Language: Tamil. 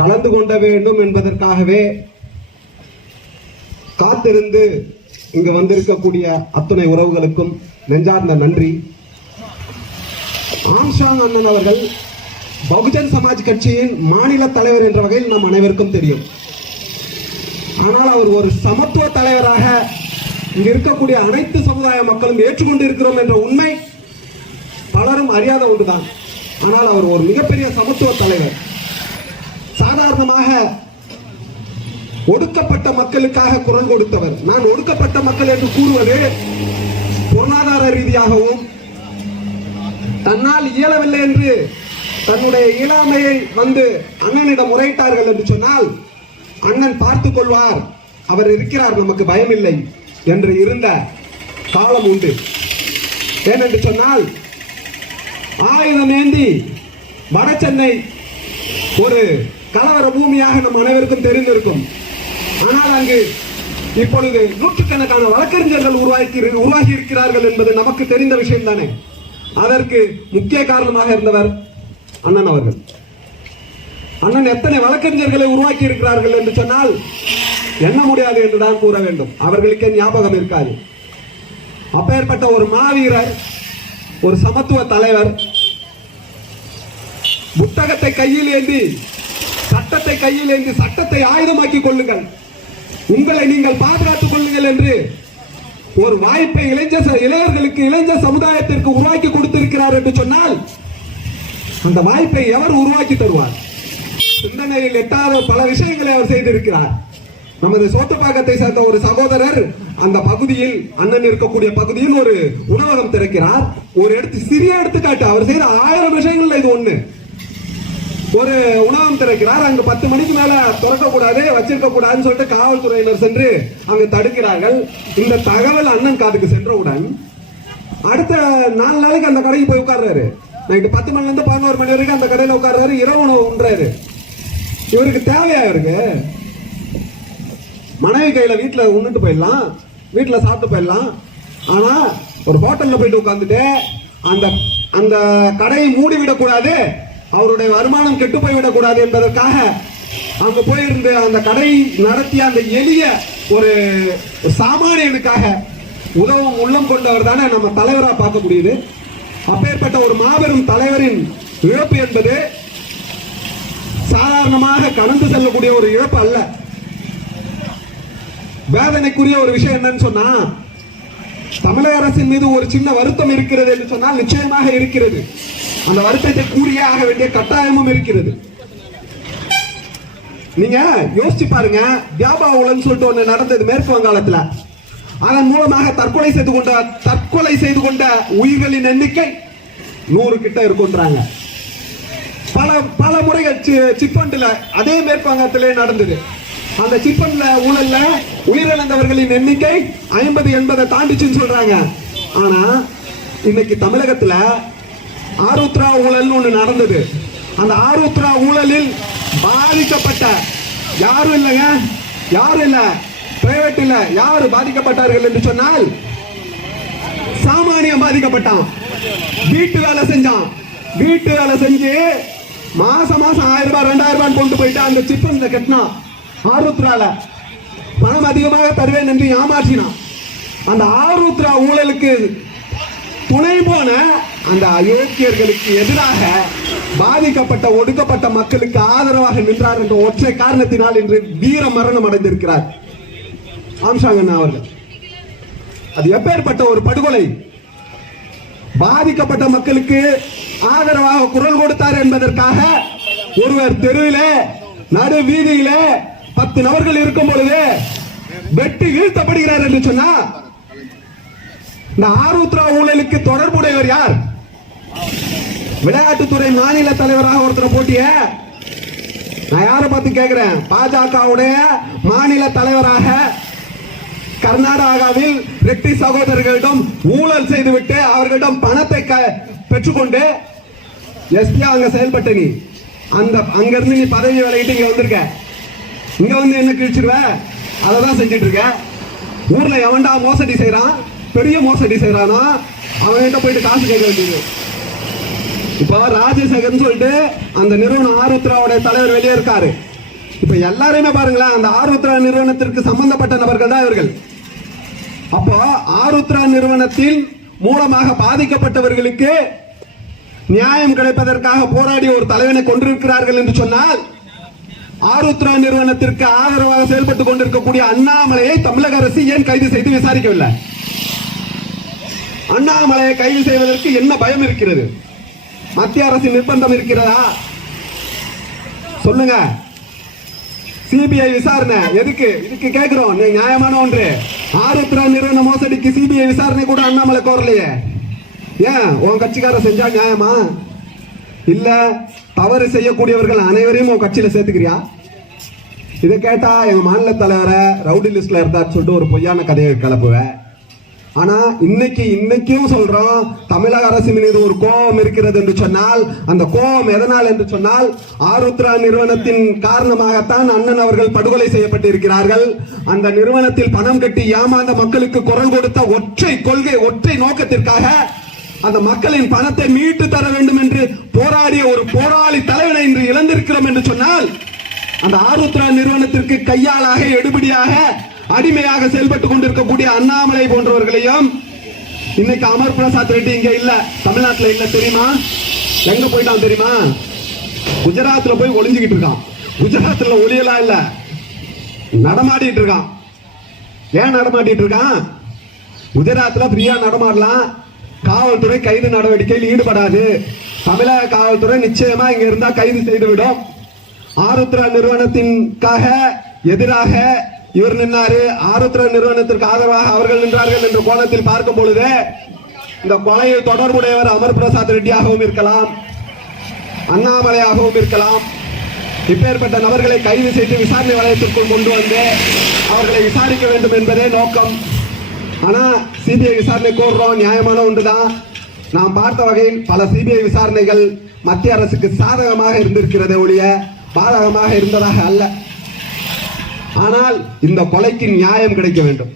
கலந்து கொண்ட வேண்டும் என்பதற்காகவே காத்திருந்து இங்கு வந்திருக்கக்கூடிய அத்துணை உறவுகளுக்கும் நெஞ்சார்ந்த நன்றி. ஆம்ஷாங் அண்ணன் அவர்கள் பகுஜன் சமாஜ் கட்சியின் மாநில தலைவர் என்ற வகையில் நம் அனைவருக்கும் தெரியும். ஆனால் அவர் ஒரு சமத்துவ தலைவராக இங்கு இருக்கக்கூடிய அனைத்து சமுதாய மக்களும் ஏற்றுக்கொண்டு இருக்கிறோம் என்ற உண்மை பலரும் அறியாத ஒன்றுதான். ஆனால் அவர் ஒரு மிகப்பெரிய சமத்துவ தலைவர். சாதாரணமாக ஒடுக்கப்பட்ட மக்களுக்காக குரல் கொடுத்தவர். நான் ஒடுக்கப்பட்ட மக்கள் என்று கூறுவது பொருளாதார ரீதியாகவும் தன்னால் இயலவில்லை என்று தன்னுடைய இயலாமையை வந்து அண்ணனிடம் முறையிட்டார்கள் என்று சொன்னால் அண்ணன் பார்த்துக் கொள்வார். அவர் இருக்கிறார் நமக்கு பயமில்லை என்று இருந்த காலம் உண்டு. ஏனென்று சொன்னால் ஆயுதம் ஏந்தி வடசென்னை ஒரு கலவர பூமியாக நம் அனைவருக்கும் தெரிந்திருக்கும். ஆனால் அங்கு இப்பொழுது நூற்றுக்கணக்கான வழக்கறிஞர்கள் உருவாக்கி உருவாகி இருக்கிறார்கள் என்பது நமக்கு தெரிந்த விஷயம் தானே அதற்கு முக்கிய காரணமாக இருந்தவர் அண்ணன் அவர்கள். அண்ணன் எத்தனை வழக்கறிஞர்களை உருவாக்கி இருக்கிறார்கள் என்று சொன்னால் எண்ண முடியாது என்றுதான் கூற வேண்டும். அவர்களுக்கே ஞாபகம் இருக்காது. அப்பேற்பட்ட ஒரு மாவீரர் ஒரு சமத்துவ தலைவர் புத்தகத்தை கையில் ஏந்தி சட்டத்தை கையில் ஏந்தி சட்டத்தை ஆயுதமாக்கி கொள்ளுங்கள். உங்களை நீங்கள் பாதுகாத்துக் கொள்ளுங்கள் என்று ஒரு வாய்ப்பை இளைஞர் ச- இளைஞர்களுக்கு இளைஞர் சமுதாயத்திற்கு உருவாக்கி கொடுத்திருக்கிறார் என்று சொன்னால் அந்த வாய்ப்பை எவர் உருவாக்கி தருவார்? சிந்தனையில் எட்டாத பல விஷயங்களை அவர் செய்திருக்கிறார். நமது சோத்துப்பாக்கத்தை சேர்ந்த ஒரு சகோதரர் அந்த பகுதியில் அண்ணன் இருக்கக்கூடிய பகுதியில் ஒரு உணவகம் திறக்கிறார். ஒரு எடுத்து சிறிய எடுத்துக்காட்டு அவர் செய்த ஆயிரம் விஷயங்கள்ல இது ஒண்ணு. ஒரு உணவகம் திறக்கிறார். அங்கு பத்து மணிக்கு மேல திறக்க கூடாது வச்சிருக்க கூடாதுன்னு சொல்லிட்டு காவல்துறையினர் சென்று அங்கு தடுக்கிறார்கள். இந்த தகவல் அண்ணன் காதுக்கு சென்றவுடன் அடுத்த நாலு நாளைக்கு அந்த கடைக்கு போய் உட்கார்றாரு. நைட்டு பத்து மணில இருந்து பதினோரு மணி வரைக்கும் அந்த கடையில உட்கார்றாரு. இரவு உணவு உண்றாரு. இவருக்கு தேவையா இவருக்கு? மனைவி கையில வீட்டுல உண்ணுட்டு போயிடலாம். வீட்டுல சாப்பிட்டு போயிடலாம். ஆனா ஒரு ஹோட்டல்ல போயிட்டு உட்காந்துட்டு அந்த அந்த கடையை மூடி விடக்கூடாது அவருடைய வருமானம் கெட்டு போய்விடக் கூடாது என்பதற்காக அங்க போயிருந்து அந்த கடை நடத்திய அந்த எளிய ஒரு சாமானியனுக்காக உதவும் உள்ளம் கொண்டவர் தானே நம்ம தலைவரா பார்க்க முடியுது. அப்பேற்பட்ட ஒரு மாபெரும் தலைவரின் இழப்பு என்பது சாதாரணமாக கடந்து செல்லக்கூடிய ஒரு இழப்பு அல்ல. வேதனைக்குரிய ஒரு விஷயம் என்னன்னு சொன்னா தமிழக அரசின் மீது ஒரு சின்ன வருத்தம் இருக்கிறது என்று சொன்னால் நிச்சயமாக இருக்கிறது. அந்த வருத்தத்தை கூறியே ஆக வேண்டிய கட்டாயமும் இருக்கிறது. நீங்க யோசிச்சு பாருங்க வியாபா உலன்னு சொல்லிட்டு ஒண்ணு நடந்தது மேற்கு வங்காளத்துல. அதன் மூலமாக தற்கொலை செய்து கொண்ட தற்கொலை செய்து கொண்ட உயிர்களின் எண்ணிக்கை நூறு கிட்ட இருக்குன்றாங்க பல பல முறைகள் சிப்பண்டில் அதே மேற்கு வங்கத்திலே நடந்தது. அந்த சிப்பண்ட்ல ஊழல்ல உயிரிழந்தவர்களின் எண்ணிக்கை ஐம்பது எண்பதை தாண்டிச்சுன்னு சொல்றாங்க. ஆனா இன்னைக்கு தமிழகத்துல ஆருத்ரா ஊழல்னு ஒன்று நடந்தது. அந்த ஆருத்ரா ஊழலில் பாதிக்கப்பட்ட யாரும் இல்லைங்க? யாரும் இல்லை. பிரைவேட் இல்லை. யார் பாதிக்கப்பட்டார்கள் என்று சொன்னால் சாமானியம் பாதிக்கப்பட்டான். வீட்டு வேலை செஞ்சான். வீட்டு வேலை செஞ்சு மாசம் மாசம் ஆயிரம் ரூபாய் ரெண்டாயிரம் ரூபாய் கொண்டு போயிட்டு அந்த சிப்பன்ல கட்டினான். ஆருத்ரால பணம் அதிகமாக தருவேன் என்று ஏமாற்றினான். அந்த ஆருத்ரா ஊழலுக்கு துணை போன அந்த அயோக்கியர்களுக்கு எதிராக பாதிக்கப்பட்ட ஒடுக்கப்பட்ட மக்களுக்கு ஆதரவாக நின்றார் என்ற ஒற்றை காரணத்தினால் இன்று வீர மரணம் அடைந்திருக்கிறார் ஆம்சாங்கண்ணா அவர்கள். அது எப்பேற்பட்ட ஒரு படுகொலை? பாதிக்கப்பட்ட மக்களுக்கு ஆதரவாக குரல் கொடுத்தார் என்பதற்காக ஒருவர் தெருவிலே நடு வீதியிலே பத்து நபர்கள் இருக்கும் பொழுது வெட்டு வீழ்த்தப்படுகிறார் என்று சொன்னா இந்த ஆருத்ரா ஊழலுக்கு தொடர்புடையவர் யார்? விளையாட்டுத்துறை மாநில தலைவராக ஒருத்தர் போட்டிய நான் யாரை பார்த்து கேட்கிறேன்? பாஜகவுடைய மாநில தலைவராக கர்நாடகாவில் ரெட்டி சகோதரர்களிடம் ஊழல் செய்துவிட்டு அவர்களிடம் பணத்தை க- பெற்றுக்கொண்டு எஸ்பியா அங்க செயல்பட்ட நீ. அந்த அங்க இருந்து நீ பதவி விலகிட்டு இங்க வந்திருக்க. இங்க வந்து என்ன கிழிச்சிருவ? அதை தான் இருக்க. ஊர்ல எவன்டா மோசடி செய்யறான் பெரிய மோசடி செய்யறானா அவன்கிட்ட போயிட்டு காசு கேட்க வேண்டியது. இப்போ ராஜசேகர்னு சொல்லிட்டு அந்த நிறுவனம் ஆருத்ராவுடைய தலைவர் வெளியே இருக்காரு. இப்ப எல்லாரையுமே பாருங்களேன் அந்த ஆருத்ரா நிறுவனத்திற்கு சம்பந்தப்பட்ட நபர்கள் தான் இவர்கள். அப்போ ஆருத்ரா நிறுவனத்தின் மூலமாக பாதிக்கப்பட்டவர்களுக்கு நியாயம் கிடைப்பதற்காக போராடி ஒரு தலைவனை கொண்டிருக்கிறார்கள் என்று சொன்னால் ஆருத்ரா நிறுவனத்திற்கு ஆதரவாக செயல்பட்டுக் கொண்டிருக்கக்கூடிய அண்ணாமலையை தமிழக அரசு ஏன் கைது செய்து விசாரிக்கவில்லை? அண்ணாமலையை கைது செய்வதற்கு என்ன பயம் இருக்கிறது? மத்திய அரசின் நிர்பந்தம் இருக்கிறதா? சொல்லுங்க. சிபிஐ விசாரணை. எதுக்கு? இதுக்கு கேட்கிறோம் நியாயமான ஒன்று. ஆருத்ரா நிறுவன மோசடிக்கு சிபிஐ விசாரணை கூட அண்ணாமலை கோரலையே. ஏன்? உன் கட்சிக்கார செஞ்சா நியாயமா? இல்ல தவறு செய்யக்கூடியவர்கள் அனைவரையும் உன் கட்சியில சேர்த்துக்கிறியா? இதை கேட்டா எங்க மாநில தலைவரை ரவுடி லிஸ்ட்ல இருந்தான்னு சொல்லிட்டு ஒரு பொய்யான கதையை கிளப்புவேன். ஆனா இன்னைக்கு இன்னைக்கும் சொல்றோம் தமிழக அரசு மீது ஒரு கோபம் இருக்கிறது என்று சொன்னால் அந்த கோபம் எதனால் என்று சொன்னால் ஆருத்ரா நிறுவனத்தின் காரணமாகத்தான் அண்ணன் அவர்கள் படுகொலை செய்யப்பட்டிருக்கிறார்கள். அந்த நிறுவனத்தில் பணம் கட்டி ஏமாந்த மக்களுக்கு குரல் கொடுத்த ஒற்றை கொள்கை ஒற்றை நோக்கத்திற்காக அந்த மக்களின் பணத்தை மீட்டு தர வேண்டும் என்று போராடிய ஒரு போராளி தலைவனை இன்று இழந்திருக்கிறோம் என்று சொன்னால் அந்த ஆருத்ரா நிறுவனத்திற்கு கையாளாக எடுபடியாக அடிமையாக செயல்பட்டுக் கொண்டிருக்கக்கூடிய அண்ணாமலை போன்றவர்களையும் இன்னைக்கு அமர் பிரசாத் ரெட்டி இங்க இல்ல. தமிழ்நாட்டுல இல்ல தெரியுமா? எங்க போயிட்டான் தெரியுமா? குஜராத்ல போய் ஒளிஞ்சுக்கிட்டு இருக்கான். குஜராத்ல ஒளியலாம் இல்ல. நடமாடிட்டு இருக்கான். ஏன் நடமாடிட்டு இருக்கான்? குஜராத்ல ஃப்ரீயா நடமாடலாம். காவல்துறை கைது நடவடிக்கையில் ஈடுபடாது. தமிழக காவல்துறை நிச்சயமா இங்க இருந்தா கைது செய்துவிடும். ஆருத்ரா நிறுவனத்திற்காக எதிராக இவர் நின்றாரு ஆருத்ரா நிறுவனத்திற்கு ஆதரவாக அவர்கள் நின்றார்கள் என்ற கோணத்தில் பார்க்கும் பொழுது இந்த கொலையில் தொடர்புடையவர் அமர் பிரசாத் ரெட்டியாகவும் இருக்கலாம் அண்ணாமலையாகவும் இருக்கலாம். இப்பேற்பட்ட நபர்களை கைது செய்து விசாரணை வளையத்திற்குள் கொண்டு வந்து அவர்களை விசாரிக்க வேண்டும் என்பதே நோக்கம். ஆனால் சிபிஐ விசாரணை கோர்றோம் நியாயமான ஒன்றுதான். நாம் பார்த்த வகையில் பல சிபிஐ விசாரணைகள் மத்திய அரசுக்கு சாதகமாக இருந்திருக்கிறதே ஒழிய பாதகமாக இருந்ததாக அல்ல. ஆனால் இந்த கொலைக்கு நியாயம் கிடைக்க வேண்டும்.